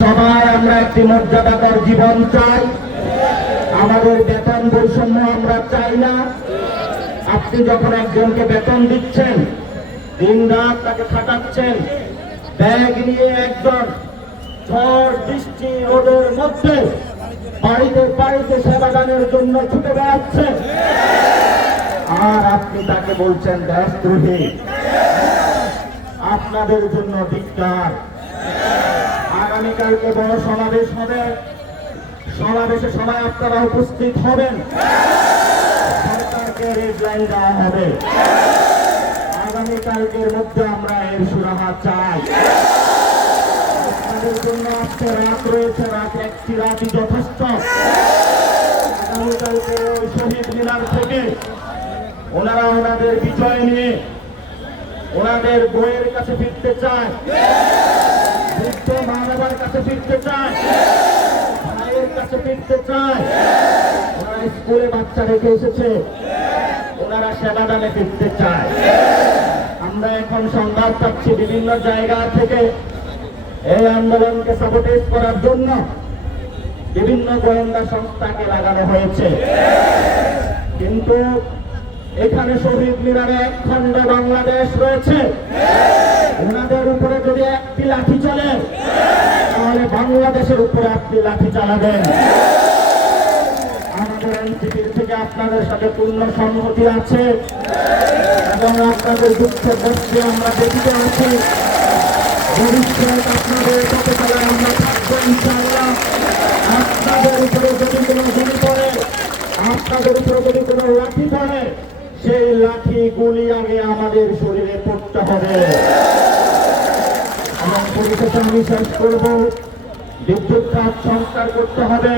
সবাই আমরা একটি মর্যাদাকর জীবন চাই। আমাদের বেতন বৈষম্য আমরা চাই না। আপনি যখন একজনকে বেতন দিচ্ছেন, দিন রাত তাকে খাটাচ্ছেন, ব্যাগ নিয়ে একজন ঝড়, বৃষ্টি, রোদের মধ্যে বাড়িতে বাড়িতে সেবা দানের জন্য ছুটে বেড়াচ্ছে আর আপনি তাকে বলছেন দেশদ্রোহী আপনাদের জন্য ধিক্কার আগামীকালকে বড় সমাবেশ হবে। সমাবেশে সবাই আপনারা উপস্থিত হবেন। সরকারকে রেড লাইন দেওয়া হবে। আগামীকালকের মধ্যে আমরা এর সুরাহা চাই। আপনাদের জন্য আজকে রাত রয়েছে, রাত একটি, রাতই যথেষ্ট। শহীদ মিনার থেকে ওনারা ওনাদের বিজয় নিয়ে ওনাদের বইয়ের কাছে ফিরতে চায়। মা কাছে ফিরতে চায়। ভাইয়ের কাছে ফিরতে চায়। ওনারা স্কুলে বাচ্চা রেখে এসেছে। ওনারা সেবাদানে ফিরতে চায়। আমরা এখন সংবাদ পাচ্ছি বিভিন্ন জায়গা থেকে এই আন্দোলনকে সাপোর্টেজ করার জন্য বিভিন্ন গোয়েন্দা সংস্থাকে লাগানো হয়েছে। কিন্তু এখানে শহীদ মিনারে এক খণ্ড বাংলাদেশ রয়েছে। ওনাদের উপরে যদি একটি লাঠি চলে, তাহলে বাংলাদেশের উপরে আপনি লাঠি চালাবেন। আমাদের এনসিপির থেকে আপনাদের সাথে পূর্ণ সম্মতি আছে এবং আপনাদের দুঃখ কষ্টে আমরা দেখিতে আছি। ভবিষ্যৎ আপনাদের চলে আমরা থাকব ইনশাআল্লাহ। আপনাদের উপরে যদি কোনো গুলি পড়ে, আপনাদের উপরে যদি কোনো লাঠি পড়ে, সেই লাঠি গুলি আগে আমাদের শরীরে পড়তে হবে। আমি শেষ করব বিদ্যুৎ কাজ সংস্কার করতে হবে।